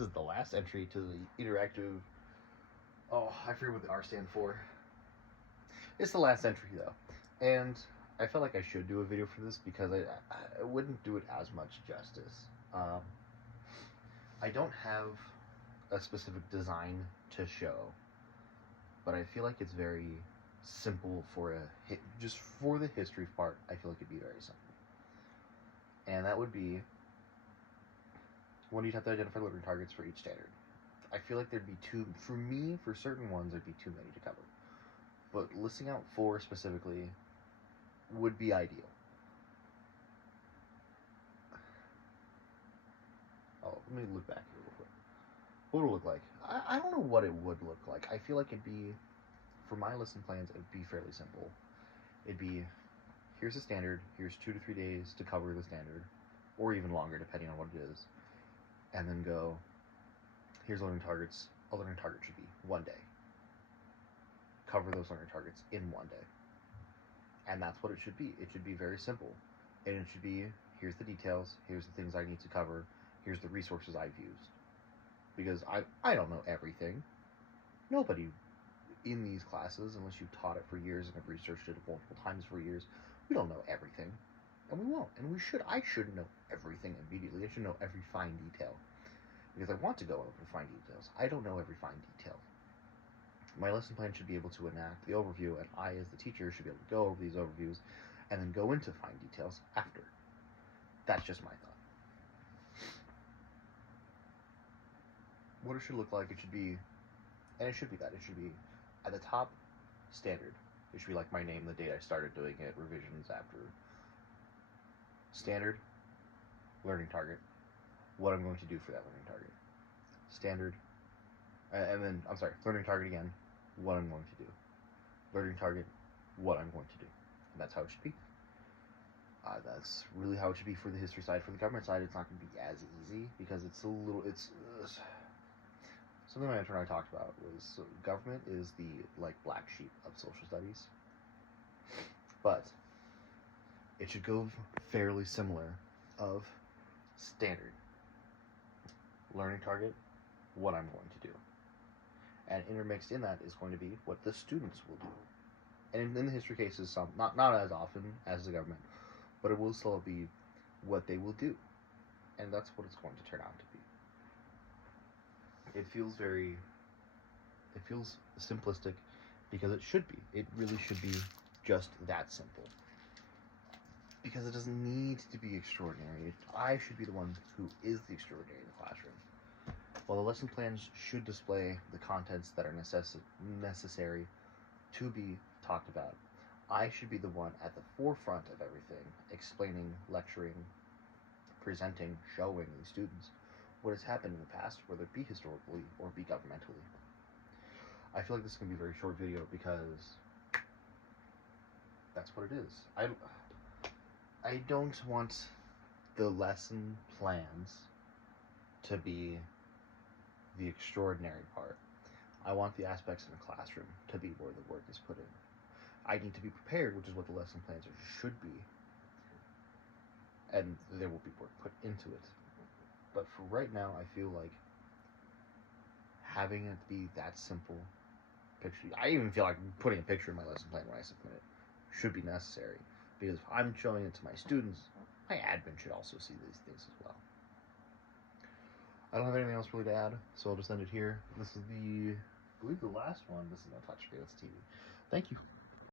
is the last entry to the interactive. Oh, I forget what the R stand for. It's the last entry though, and I felt like I should do a video for this because I wouldn't do it as much justice. I don't have a specific design to show, but I feel like it's very simple for just for the history part. I feel like it'd be very simple, and that would be when you'd have to identify learning targets for each standard. I feel like there'd be for certain ones, there'd be too many to cover. But listing out 4 specifically would be ideal. Oh, let me look back here real quick. What would it look like? I don't know what it would look like. I feel like it'd be, for my lesson plans, it'd be fairly simple. It'd be, here's the standard, here's 2 to 3 days to cover the standard, or even longer depending on what it is. And then go, here's learning targets. A learning target should be 1 day. Cover those learning targets in 1 day. And that's what it should be. It should be very simple. And it should be, here's the details, here's the things I need to cover, here's the resources I've used. Because I don't know everything. Nobody in these classes, unless you've taught it for years and have researched it multiple times for years, we don't know everything. And we won't. And I shouldn't know everything immediately. I should know every fine detail. Because I want to go over fine details. I don't know every fine detail. My lesson plan should be able to enact the overview, and I, as the teacher, should be able to go over these overviews and then go into fine details after. That's just my thought. What it should look like, it should be, and it should be that, it should be at the top, standard. It should be like my name, the date I started doing it, revisions after. Standard, learning target, what I'm going to do for that learning target. Standard, and then, I'm sorry, learning target again, what I'm going to do. Learning target, what I'm going to do. And that's how it should be. That's really how it should be for the history side. For the government side, it's not going to be as easy because it's something my mentor and I talked about was government is the black sheep of social studies, but it should go fairly similar of standard, learning target, what I'm going to do, and intermixed in that is going to be what the students will do. And in the history cases, some not as often as the government, but it will still be what they will do, and that's what it's going to turn out to be. It feels simplistic because it should be. It really should be just that simple. Because it doesn't need to be extraordinary. I should be the one who is the extraordinary in the classroom. While the lesson plans should display the contents that are necessary to be talked about, I should be the one at the forefront of everything, explaining, lecturing, presenting, showing the students what has happened in the past, whether it be historically or be governmentally. I feel like this is going to be a very short video because that's what it is. I don't want the lesson plans to be the extraordinary part. I want the aspects in the classroom to be where the work is put in. I need to be prepared, which is what the lesson plans should be, and there will be work put into it. But for right now, I feel like having it be that simple picture, I even feel like putting a picture in my lesson plan when I submit it should be necessary, because if I'm showing it to my students, my admin should also see these things as well. I don't have anything else really to add, so I'll just end it here. This is I believe the last one. This is no touch screen, it's TV. Thank you.